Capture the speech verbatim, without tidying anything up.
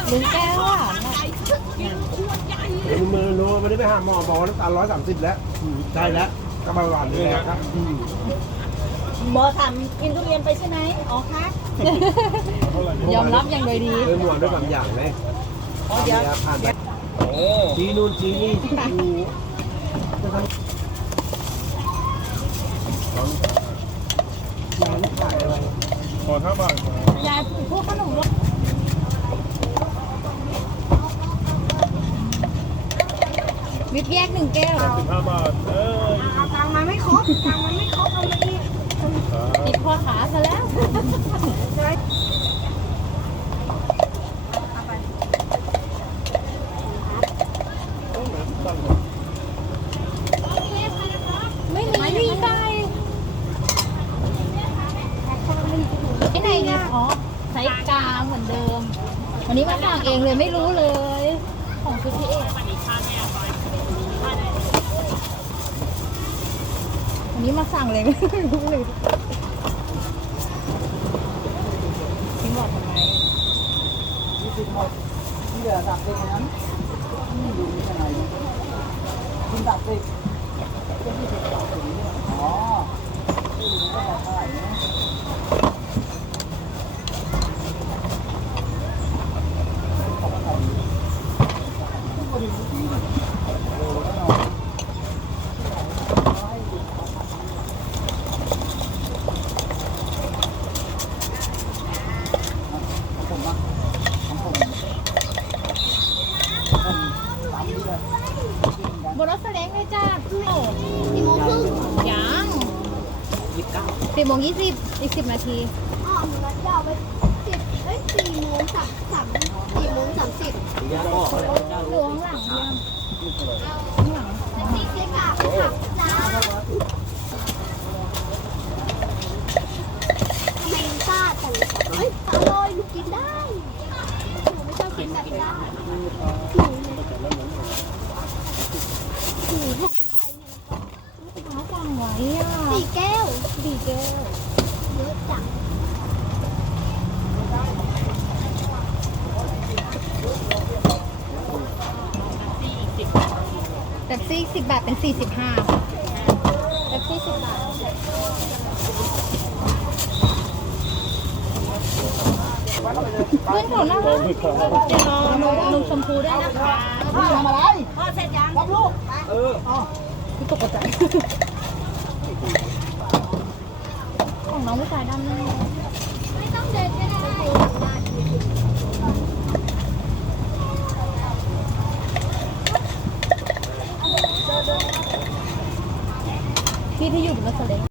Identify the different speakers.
Speaker 1: ลุงแก้วหวานอ่ะ
Speaker 2: มือรู้ไม่ได้ไปหาหมอบอกว่าน้ำตาลร้อยสามสิบแล้วใช่แล้วก็มาหวานนี่แหละครับ
Speaker 3: หมอถามกินทุเรียนไปใช่ไหมอ๋อคะ
Speaker 1: ยอมรับอย่างโดยดี
Speaker 2: เออหมอนด้วยบางอย่างเลย
Speaker 3: อ๋อเดี๋ยว
Speaker 2: ผ่านไปจีนู่นจีนี่
Speaker 4: ขอห้าบาท
Speaker 1: ยายพวกขนมรสวิบแยกหนึ่งแก้ว
Speaker 4: สิบห้าบาทเออ
Speaker 3: เอาตังค์มาไม่ครบตังค์มันไม่ครบเอามาอีก
Speaker 1: ติดพ่อขาซะแล้ว ไม่มีไม่มีไก่ไอ้ไหนเนี่ยอ๋อใช้กาเหมือนเดิม วันนี้มาสั่งเองเลยไม่รู้เลย ของชุดพี่เอกวันนี้มาสั่งเลยไม่รู้เลยทิ้งหลอดทำไม
Speaker 5: ที่เหลือดับเองนั้นนี่ดูนี่ยังไงคุณดับเองก็ที่เป็นดับเองอ๋อที่ดูก็บอกเท่าไหร่นะผมอ่ะของผม
Speaker 1: บนรถแสดงเลยจ้าโอ้
Speaker 3: กี่โมงครึ่ง
Speaker 1: ยัง
Speaker 5: ยี่สิบเก้า
Speaker 1: สิบโมงยี่สิบอีกสิบนาที
Speaker 3: อ๋อหนูนัดยาวไปสิบเอ้ยสี่โมงสามสามสี่โมงสามสิบ
Speaker 5: ยาบอกเลย
Speaker 1: หลวงหลังยังข้างหลัง
Speaker 3: นี่เจ๊กาไปขับจ้าทำไมมันซ่าจังเฮ้ยอร่อยหนูกินได้หนูไม่ชอบกินแบบซ่าหนูเนี่ยหนูหกไทยเนี่ย
Speaker 1: เขาสั่งไว้อ่ะ
Speaker 3: สี่แก้ว
Speaker 1: ดีเจล
Speaker 3: เยอะจัง
Speaker 1: เป๊ปซี่สิบบาทเป็นสี่สิบห้าเป๊ปซี่สิบบาทเพื่อนเขาน่ารักเดี๋ยวรอนมนมชมพูด้วยนะคะ
Speaker 5: ทำอะไร
Speaker 3: พ่อเสร็จยัง
Speaker 5: รับลูก เออ
Speaker 1: พี่ตกใจของน้องผู้ชายดำแน่
Speaker 3: ไม่ต้องเดินก็ได้
Speaker 1: พี่ที่อยู่บนรถสเล้ง